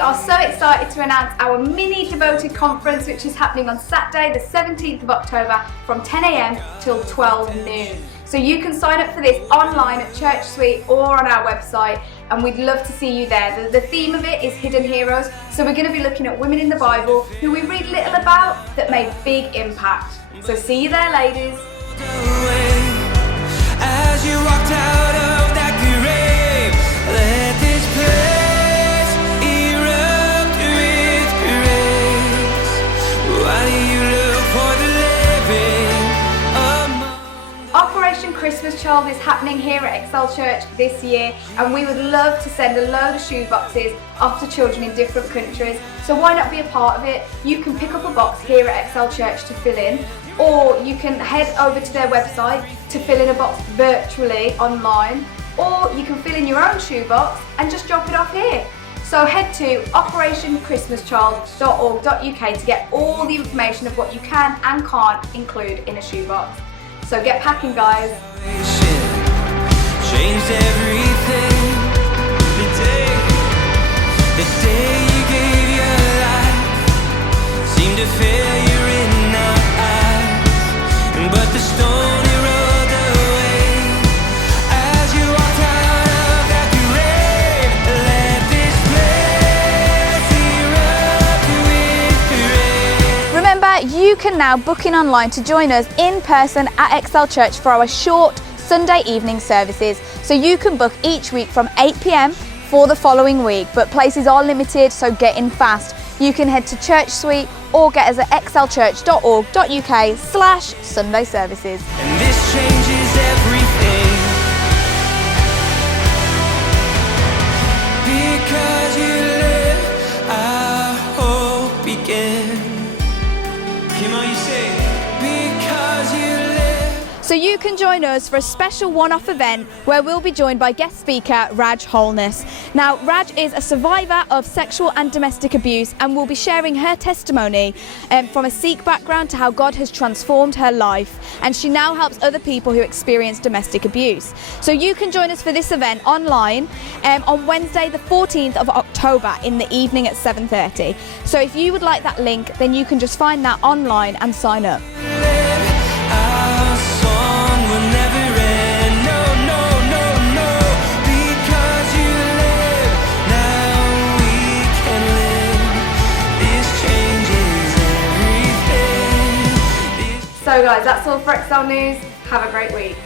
we are so excited to announce our mini devoted conference, which is happening on Saturday, the 17th of October from 10 a.m. till 12 noon. So you can sign up for this online at Church Suite or on our website, and we'd love to see you there. The theme of it is Hidden Heroes, so we're going to be looking at women in the Bible who we read little about that made big impact. So see you there, ladies. As you walked out of that grave, let this place erupt with praise. Why do you look for the living among... Operation Christmas Child is happening here at Excel Church this year, and we would love to send a load of shoe boxes off to children in different countries. So why not be a part of it? You can pick up a box here at Excel Church to fill in, or you can head over to their website to fill in a box virtually online, or you can fill in your own shoebox and just drop it off here. So head to operationchristmaschildorg.uk to get all the information of what you can and can't include in a shoebox. So get packing, guys. Changed everything. The day you gave your life seemed to fill your inner eyes, but the stone you rolled away as you walked out of that grave. Let this place erupt with praise. Remember, you can now book in online to join us in person at Excel Church for our short Sunday evening services. So you can book each week from 8 p.m. for the following week, but places are limited, so get in fast. You can head to Church Suite or get us at excelchurch.org.uk/Sunday services. And this changes everything. Because you live, our hope begins. Come on, you sing. Because you live. So you can join us for a special one-off event where we'll be joined by guest speaker Raj Holness. Now, Raj is a survivor of sexual and domestic abuse and will be sharing her testimony from a Sikh background to how God has transformed her life, and she now helps other people who experience domestic abuse. So you can join us for this event online on Wednesday the 14th of October in the evening at 7:30. So if you would like that link, then you can just find that online and sign up. Our song will never end. No, no, no, no. Because you live, now we can live. This changes everything. So guys, that's all for Excel News. Have a great week.